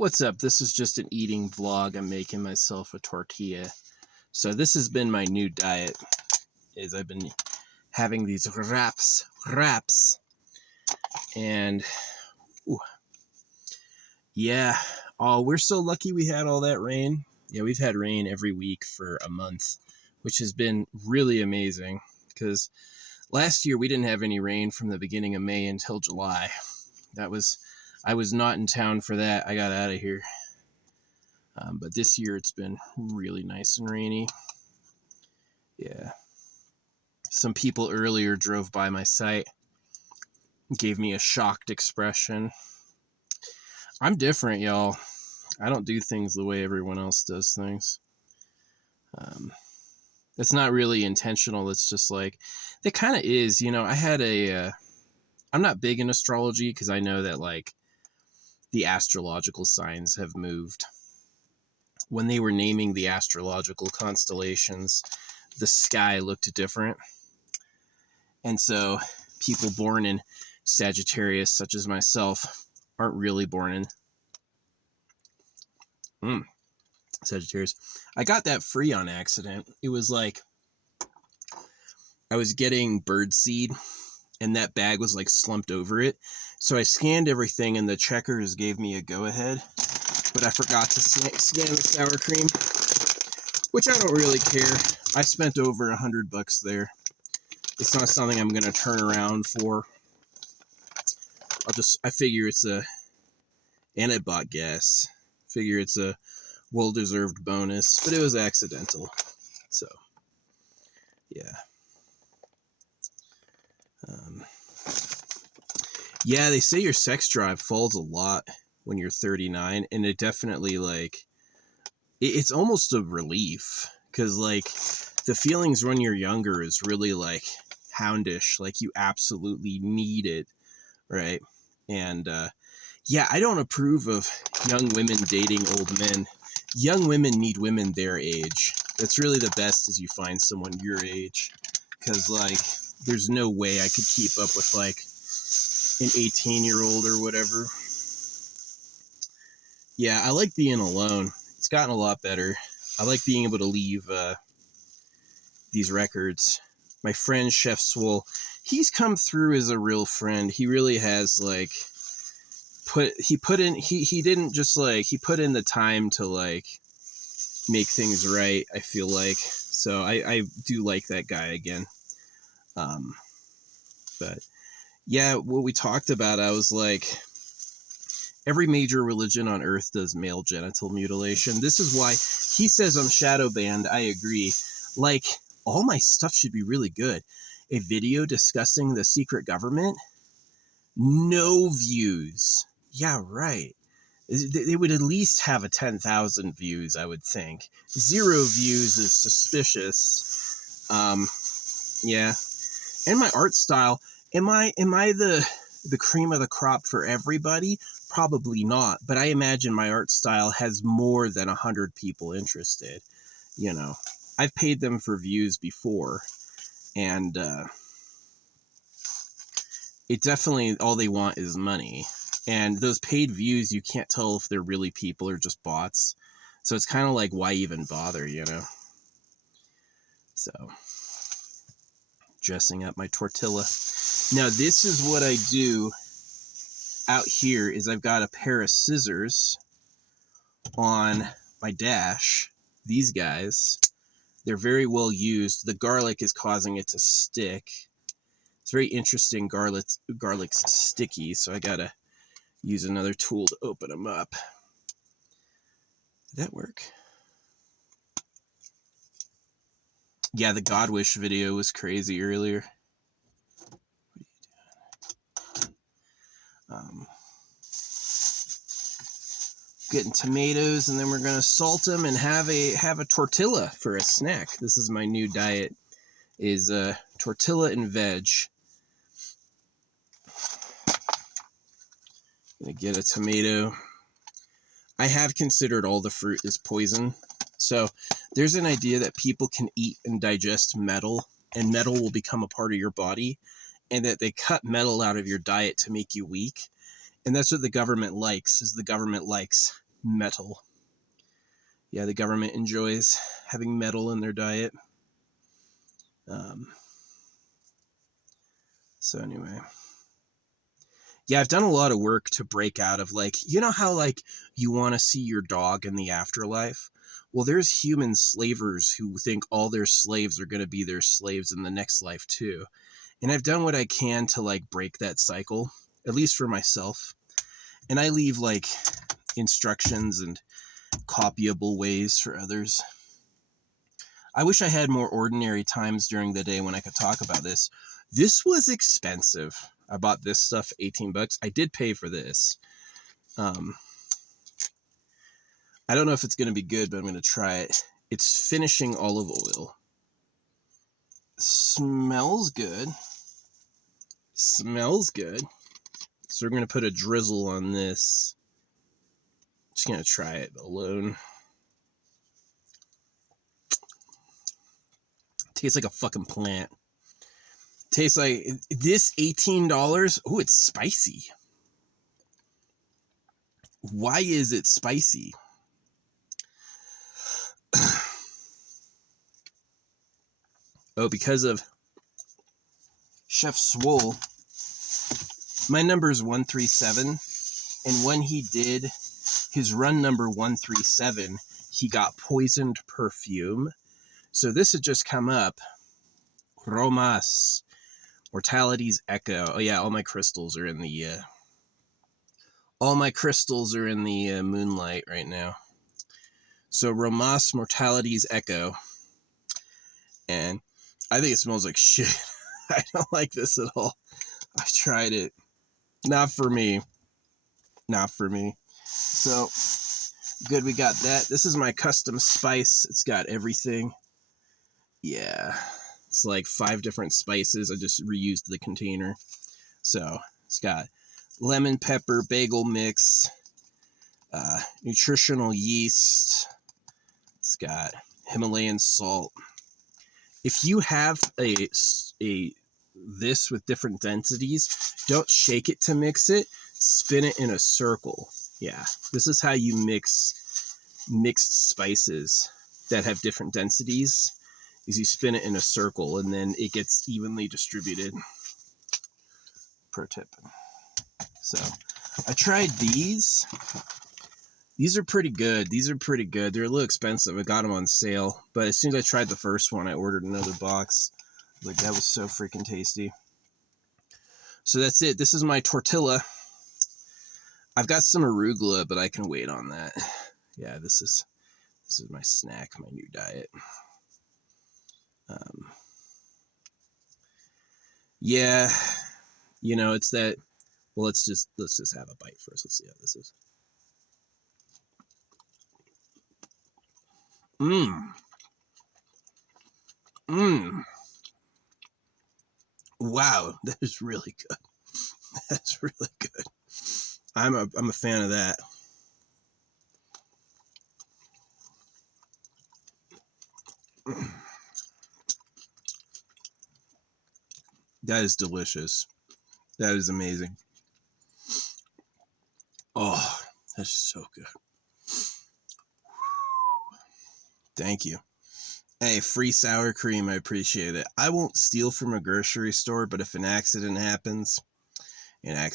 What's up? This is just an eating vlog. I'm making myself a tortilla. So this has been my new diet, is I've been having these wraps, and ooh, yeah. Oh, we're so lucky we had all that rain. Yeah, we've had rain every week for a month, which has been really amazing because last year we didn't have any rain from the beginning of May until July. I was not in town for that. I got out of here. But this year it's been really nice and rainy. Yeah. Some people earlier drove by my site, gave me a shocked expression. I'm different, y'all. I don't do things the way everyone else does things. It's not really intentional. It's just like, it kind of is. You know, I'm not big in astrology because I know that, like, the astrological signs have moved. When they were naming the astrological constellations, the sky looked different. And so people born in Sagittarius, such as myself, aren't really born in Sagittarius. I got that free on accident. It was like I was getting birdseed and that bag was like slumped over it. So I scanned everything and the checkers gave me a go-ahead, but I forgot to scan the sour cream, which I don't really care. I spent over $100 there. It's not something I'm going to turn around for. I figure and I bought gas. Figure it's a well-deserved bonus, but it was accidental. So, yeah. Yeah, they say your sex drive falls a lot when you're 39, and it definitely, like, it's almost a relief, because, like, the feelings when you're younger is really, like, houndish, like, you absolutely need it, right? And, yeah, I don't approve of young women dating old men. Young women need women their age. That's really the best, is you find someone your age, because, like, there's no way I could keep up with, like, an 18-year-old or whatever. Yeah, I like being alone. It's gotten a lot better. I like being able to leave these records. My friend Chef Swole, he's come through as a real friend. He really has, like, he put in the time to, like, make things right, I feel like. So I do like that guy again. But yeah, what we talked about, I was like, every major religion on earth does male genital mutilation. This is why he says I'm shadow banned. I agree. Like, all my stuff should be really good. A video discussing the secret government? No views. Yeah, right. They would at least have 10,000 views, I would think. 0 views is suspicious. Yeah. And my art style, am I the cream of the crop for everybody? Probably not, but I imagine my art style has more than 100 people interested. You know, I've paid them for views before, and it definitely, all they want is money. And those paid views, you can't tell if they're really people or just bots. So it's kind of like, why even bother, you know? So, dressing up my tortilla. Now, this is what I do out here, is I've got a pair of scissors on my dash. These guys, they're very well used. The garlic is causing it to stick. It's very interesting. Garlic's sticky, so I gotta use another tool to open them up. Did that work? Yeah, the Godwish video was crazy earlier. What are you doing? Getting tomatoes, and then we're gonna salt them and have a tortilla for a snack. This is my new diet: is tortilla and veg. Gonna get a tomato. I have considered all the fruit is poison. So there's an idea that people can eat and digest metal, and metal will become a part of your body, and that they cut metal out of your diet to make you weak. And that's what the government likes, is the government likes metal. Yeah, the government enjoys having metal in their diet. So anyway. Yeah, I've done a lot of work to break out of, like, you know how, like, you want to see your dog in the afterlife? Well, there's human slavers who think all their slaves are going to be their slaves in the next life, too. And I've done what I can to, like, break that cycle, at least for myself. And I leave, like, instructions and copyable ways for others. I wish I had more ordinary times during the day when I could talk about this. This was expensive. I bought this stuff, $18. I did pay for this. I don't know if it's going to be good, but I'm going to try it. It's finishing olive oil. Smells good. Smells good. So we're going to put a drizzle on this. Just going to try it alone. Tastes like a fucking plant. Tastes like this $18. Oh, it's spicy. Why is it spicy? Oh, because of Chef Swole. My number is 137. And when he did his run number 137, he got poisoned perfume. So this had just come up. Romas. Mortality's Echo. Oh yeah, all my crystals are in the moonlight right now. So Romas Mortality's Echo. And I think it smells like shit. I don't like this at all. I tried it. Not for me. Not for me. So good, we got that. This is my custom spice. It's got everything. Yeah. It's like 5 different spices. I just reused the container. So it's got lemon pepper, bagel mix, nutritional yeast. It's got Himalayan salt. If you have this with different densities, don't shake it to mix it. Spin it in a circle. Yeah, this is how you mix mixed spices that have different densities. Is you spin it in a circle and then it gets evenly distributed. Pro tip. So I tried these. These are pretty good. They're a little expensive. I got them on sale. But as soon as I tried the first one, I ordered another box. Like, that was so freaking tasty. So that's it. This is my tortilla. I've got some arugula, but I can wait on that. Yeah, this is my snack, my new diet. Yeah, you know, it's that. Well, let's just have a bite first. Let's see how this is. Wow, that is really good. That's really good. I'm a fan of that. That is delicious. That is amazing. Oh, that's so good. Thank you. Hey, free sour cream. I appreciate it. I won't steal from a grocery store, but if an accident happens, I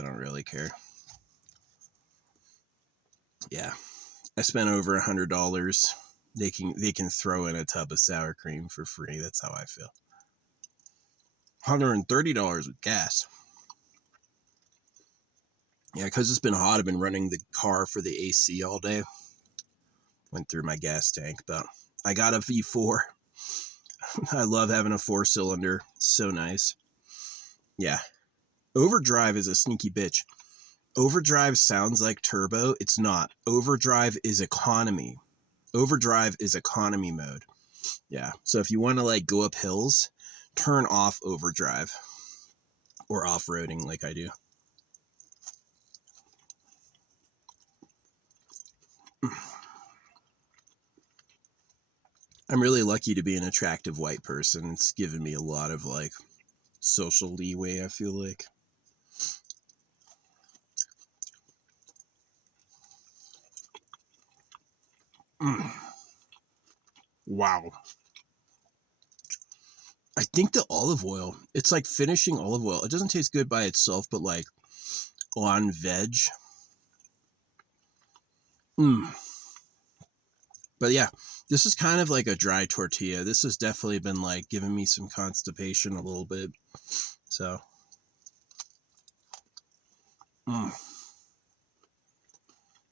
don't really care. Yeah, I spent over $100. They can throw in a tub of sour cream for free. That's how I feel. $130 with gas. Yeah, because it's been hot. I've been running the car for the AC all day. Went through my gas tank, but I got a V4. I love having a 4-cylinder. So nice. Yeah. Overdrive is a sneaky bitch. Overdrive sounds like turbo. It's not. Overdrive is economy. Overdrive is economy mode. Yeah. So if you want to like go up hills, turn off overdrive or off-roading like I do. I'm really lucky to be an attractive white person. It's given me a lot of like social leeway, I feel like. Mm. Wow. I think the olive oil, it's like finishing olive oil. It doesn't taste good by itself, but like on veg. But yeah, this is kind of like a dry tortilla. This has definitely been like giving me some constipation a little bit. So, mm.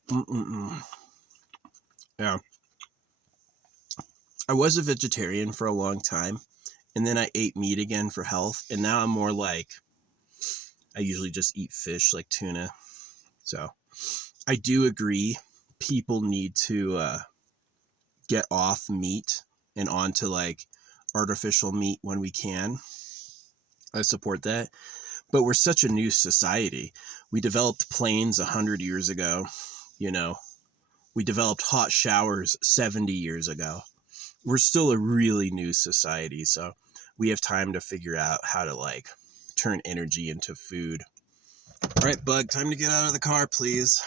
Mm-mm-mm. Yeah. I was a vegetarian for a long time, and then I ate meat again for health, and now I'm more like, I usually just eat fish like tuna. So I do agree people need to get off meat and onto like artificial meat when we can. I support that. But we're such a new society. We developed planes 100 years ago. You know, we developed hot showers 70 years ago. We're still a really new society. So we have time to figure out how to like turn energy into food. All right, Bug, time to get out of the car, please.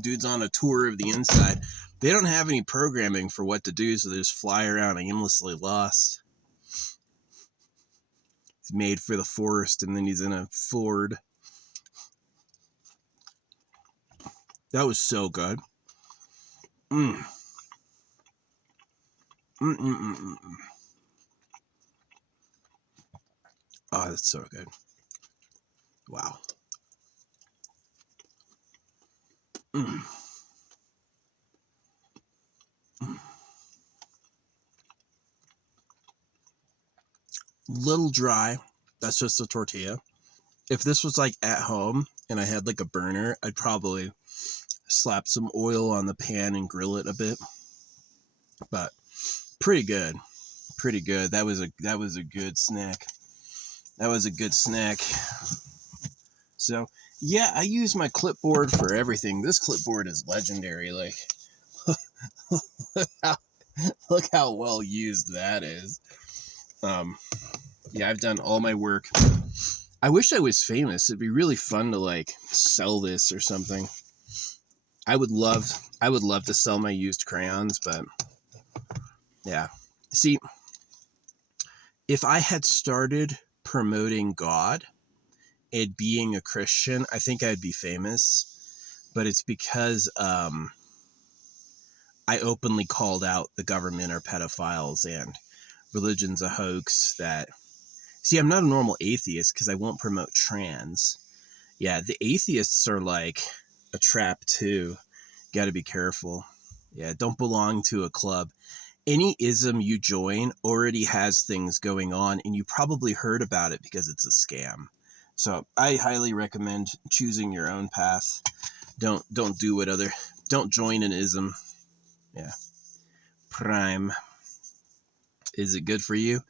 Dude's on a tour of the inside. They don't have any programming for what to do, so they just fly around aimlessly lost. He's made for the forest, and then he's in a Ford. That was so good. Mm. Mm-mm-mm-mm. Oh, that's so good. Wow. Mm. Little dry. That's just a tortilla. If this was like at home and I had like a burner, I'd probably slap some oil on the pan and grill it a bit. But pretty good. Pretty good. That was a good snack. That was a good snack. So yeah, I use my clipboard for everything. This clipboard is legendary. Like, look how well used that is. Yeah, I've done all my work. I wish I was famous. It'd be really fun to like sell this or something. I would love to sell my used crayons, but yeah. See, if I had started promoting God and being a Christian, I think I'd be famous. But it's because I openly called out the government are pedophiles and religion's a hoax. That, see, I'm not a normal atheist because I won't promote trans. Yeah, the atheists are like a trap too. Got to be careful. Yeah, don't belong to a club. Any ism you join already has things going on, and you probably heard about it because it's a scam. So I highly recommend choosing your own path. Don't join an ism. Yeah. Prime. Is it good for you?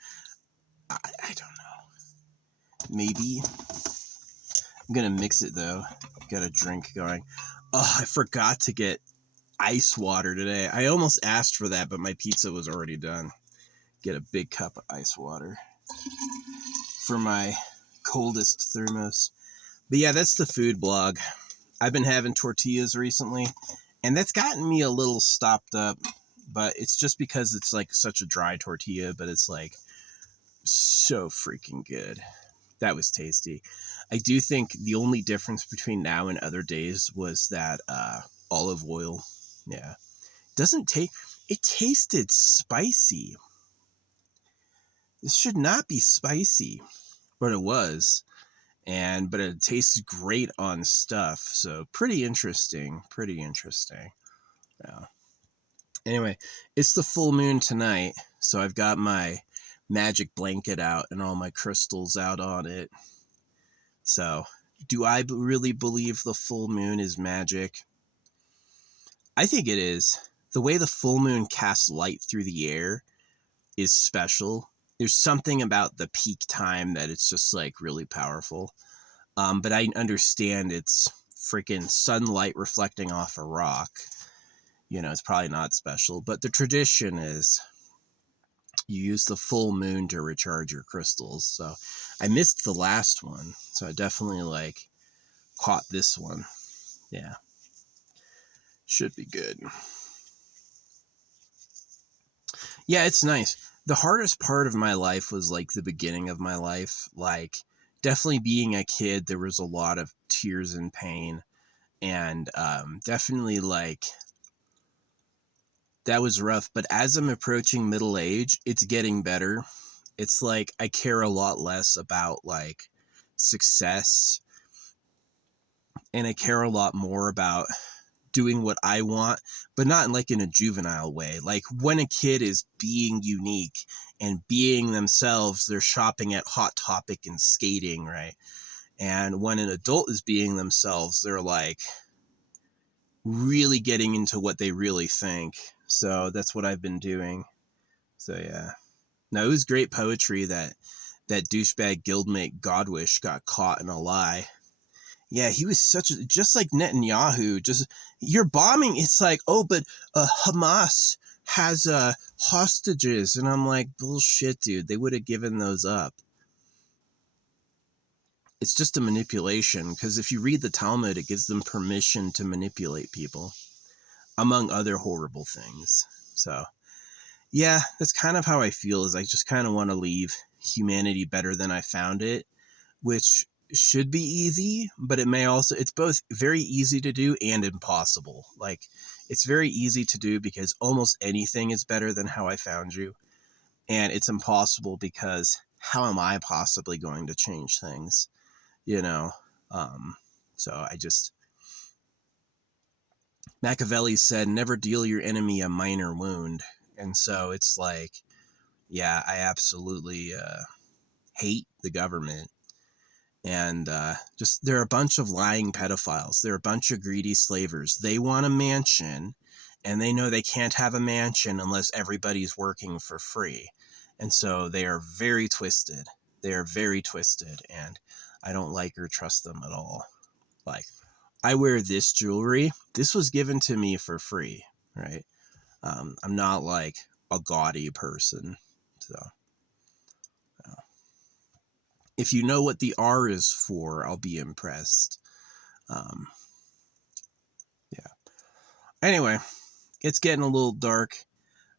I don't know. Maybe. I'm gonna mix it though. Got a drink going. Oh, I forgot to get ice water today. I almost asked for that, but my pizza was already done. Get a big cup of ice water for my coldest thermos. But yeah, that's the food blog. I've been having tortillas recently, and that's gotten me a little stopped up, but it's just because it's like such a dry tortilla, but it's like so freaking good. That was tasty. I do think the only difference between now and other days was that olive oil. Yeah. Doesn't taste, it tasted spicy. This should not be spicy, but it was. But it tastes great on stuff. So pretty interesting. Pretty interesting. Yeah. Anyway, it's the full moon tonight, so I've got my magic blanket out and all my crystals out on it. So, do I really believe the full moon is magic? I think it is. The way the full moon casts light through the air is special. There's something about the peak time that it's just like really powerful. But I understand it's freaking sunlight reflecting off a rock. You know, it's probably not special, but the tradition is you use the full moon to recharge your crystals. So I missed the last one, so I definitely like caught this one. Yeah, should be good. Yeah, it's nice. The hardest part of my life was like the beginning of my life. Like, definitely being a kid, there was a lot of tears and pain. And definitely like that was rough. But as I'm approaching middle age, it's getting better. It's like I care a lot less about like success, and I care a lot more about doing what I want, but not in like in a juvenile way. Like when a kid is being unique and being themselves, they're shopping at Hot Topic and skating, right? And when an adult is being themselves, they're like really getting into what they really think. So that's what I've been doing. So yeah. No, it was great poetry that douchebag guildmate Godwish got caught in a lie. Yeah, he was just like Netanyahu. Just you're bombing. It's like, oh, but Hamas has hostages, and I'm like, bullshit, dude. They would have given those up. It's just a manipulation, because if you read the Talmud, it gives them permission to manipulate people, among other horrible things. So yeah, that's kind of how I feel. Is I just kind of want to leave humanity better than I found it, which should be easy, but it's both very easy to do and impossible. Like, it's very easy to do because almost anything is better than how I found you. And it's impossible because how am I possibly going to change things? You know? Um, so I just, Machiavelli said, never deal your enemy a minor wound. And so it's like, yeah, I absolutely hate the government. And just they're a bunch of lying pedophiles. They're a bunch of greedy slavers. They want a mansion, and they know they can't have a mansion unless everybody's working for free. And so they are very twisted. They are very twisted, and I don't like or trust them at all. Like, I wear this jewelry. This was given to me for free, right? I'm not like a gaudy person. So if you know what the R is for, I'll be impressed. Um, yeah. Anyway, it's getting a little dark.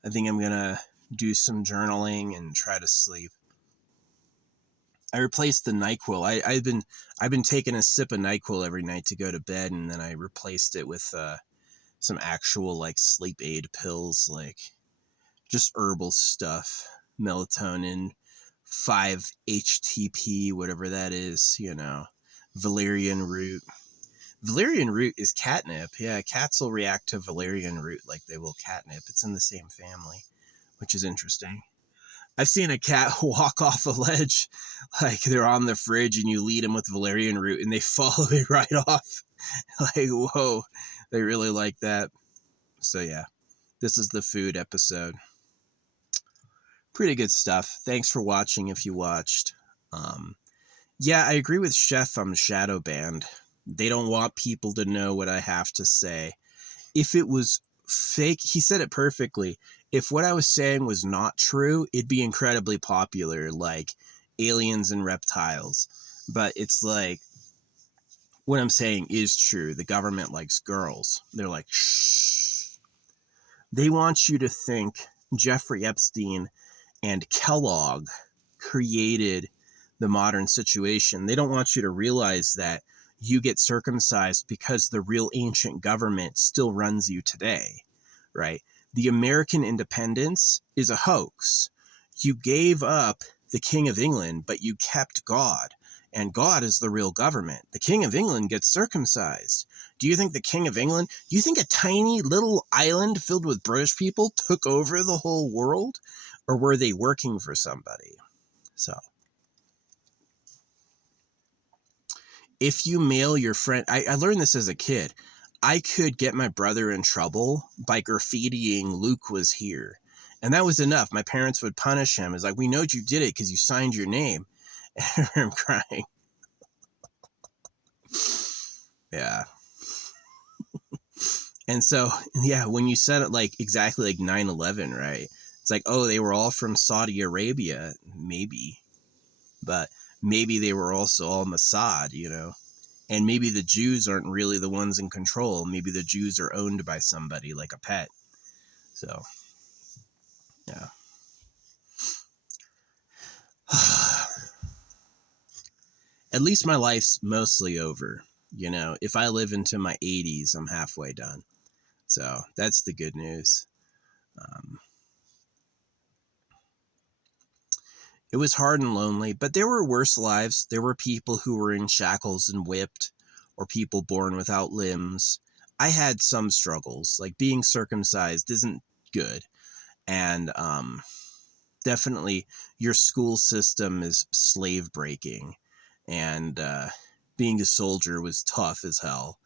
I think I'm gonna do some journaling and try to sleep. I replaced the NyQuil. I've been taking a sip of NyQuil every night to go to bed, and then I replaced it with some actual like sleep aid pills, like just herbal stuff, melatonin, 5-HTP, whatever that is, valerian root. Valerian root is catnip. Yeah, cats will react to valerian root like they will catnip. It's in the same family, which is interesting. I've seen a cat walk off a ledge like they're on the fridge and you lead them with valerian root and they follow it right off. Like, whoa, they really like that. So, yeah, this is the food episode. Pretty good stuff. Thanks for watching if you watched. Yeah, I agree with Chef on Shadow Band. They don't want people to know what I have to say. If it was fake, he said it perfectly. If what I was saying was not true, it'd be incredibly popular, like aliens and reptiles. But it's like, what I'm saying is true. The government likes girls. They're like, shh. They want you to think Jeffrey Epstein and Kellogg created the modern situation. They don't want you to realize that you get circumcised because the real ancient government still runs you today, right? The American independence is a hoax. You gave up the King of England, but you kept God, and God is the real government. The King of England gets circumcised. Do you think the King of England, do you think a tiny little island filled with British people took over the whole world? Or were they working for somebody? So if you mail your friend, I learned this as a kid. I could get my brother in trouble by graffitiing Luke was here. And that was enough. My parents would punish him. It's like, we know you did it because you signed your name. And I'm crying. Yeah. And so, yeah, when you said it like exactly like 9/11, right? It's like, oh, they were all from Saudi Arabia. Maybe. But maybe they were also all Mossad, And maybe the Jews aren't really the ones in control. Maybe the Jews are owned by somebody like a pet. So, yeah. At least my life's mostly over. You know, if I live into my 80s, I'm halfway done. So that's the good news. Um, it was hard and lonely, but there were worse lives. There were people who were in shackles and whipped, or people born without limbs. I had some struggles, like being circumcised isn't good. And definitely your school system is slave breaking. And being a soldier was tough as hell.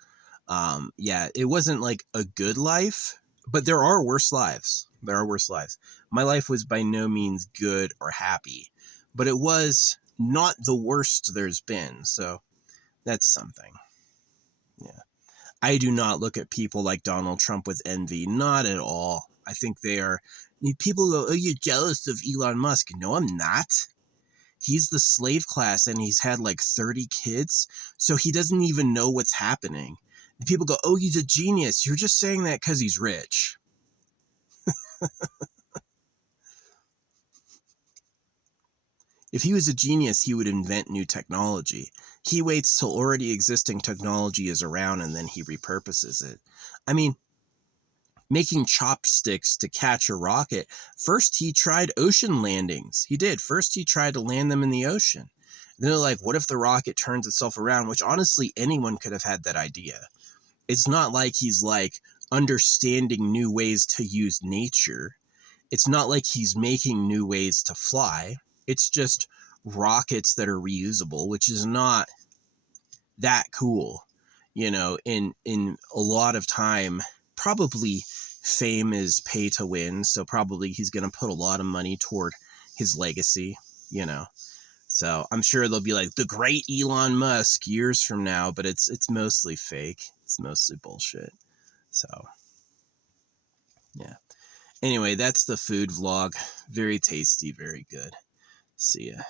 Yeah, it wasn't like a good life, but there are worse lives. There are worse lives. My life was by no means good or happy, but it was not the worst there's been. So that's something. Yeah. I do not look at people like Donald Trump with envy. Not at all. I think they are. People go, oh, you're jealous of Elon Musk. No, I'm not. He's the slave class and he's had like 30 kids. So he doesn't even know what's happening. And people go, oh, he's a genius. You're just saying that because he's rich. If he was a genius, he would invent new technology. He waits till already existing technology is around and then he repurposes it. I mean, making chopsticks to catch a rocket, first he tried ocean landings. He did. First he tried to land them in the ocean. Then they're like, what if the rocket turns itself around? Which honestly, anyone could have had that idea. It's not like he's like understanding new ways to use nature. It's not like he's making new ways to fly. It's just rockets that are reusable, which is not that cool. You know, in a lot of time, probably fame is pay to win, so probably he's going to put a lot of money toward his legacy, you know. So I'm sure they'll be like the great Elon Musk years from now, but it's mostly fake. It's mostly bullshit. So yeah. Anyway, that's the food vlog. Very tasty, very good. See ya.